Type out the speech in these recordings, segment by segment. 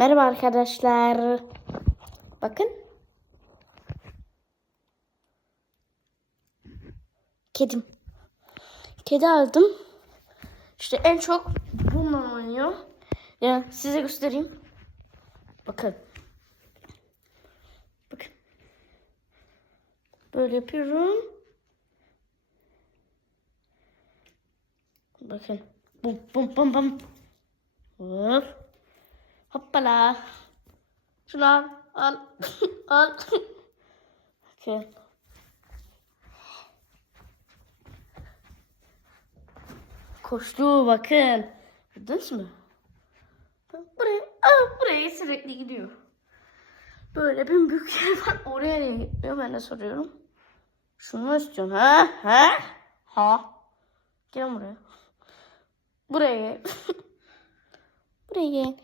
Merhaba arkadaşlar. Bakın. Kedim. Kedi aldım. İşte en çok bununla oynuyor. Ya size göstereyim. Bakın. Bakın. Böyle yapıyorum. Bakın. Bum bum bum bum. Hop. Hoppala. Şunu al. Al. Bakın. Koştu bakın. Gördünüz mü? Buraya, aa, buraya sürekli gidiyor. Böyle bir büyük yer var. Oraya nereye gidiyor? Ben de soruyorum. Şunu mu istiyorsun? Ha? Ha? Ha? Gel buraya. Buraya buraya.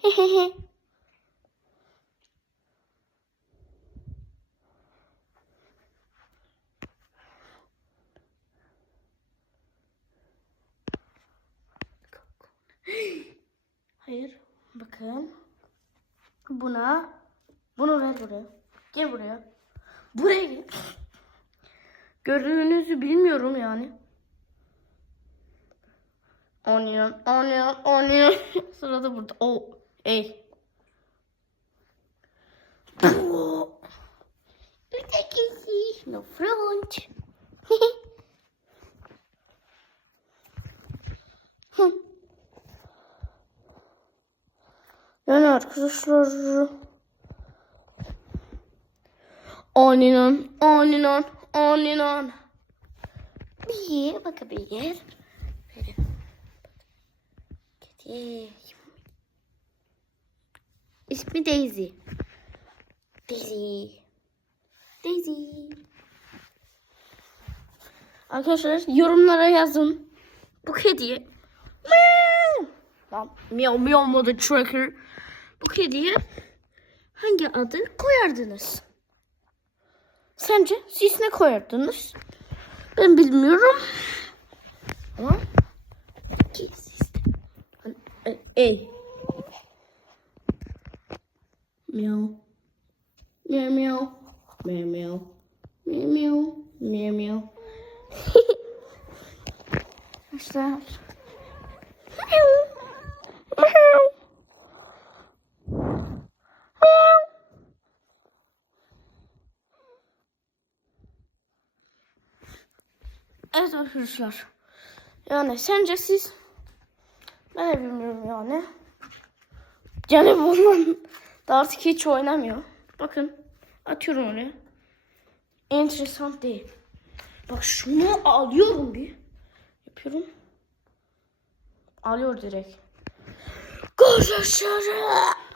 Hayır. Bakın. Buna. Bunu ver buraya. Gel buraya. Buraya gel. Gördüğünüzü bilmiyorum yani. Onion, onion, onion. Sırada burada. O, ey. Ötekisi. No front. Yani arkadaşlar. Onion, onion, onion. Bir bakabilir. Kedi. İsmi Daisy. Daisy. Daisy. Arkadaşlar yorumlara yazın. Bu kediye Meow. Meow Meow Mother Tracker. Bu kediye hangi adı koyardınız? Sence siz ne koyardınız? Ben bilmiyorum. Ama ki siz de. Ey. Meow. Meow meow. Meow meow. Meow meow. Meow meow. Arkadaşlar. Meow. Meow. Meow. Evet arkadaşlar. Yani sence siz ben de bilmiyorum yani. Canım bundan da artık hiç oynamıyor. Bakın atıyorum oraya. Enteresan değil. Bak şunu alıyorum bir. Yapıyorum. Alıyor direkt. Arkadaşlar.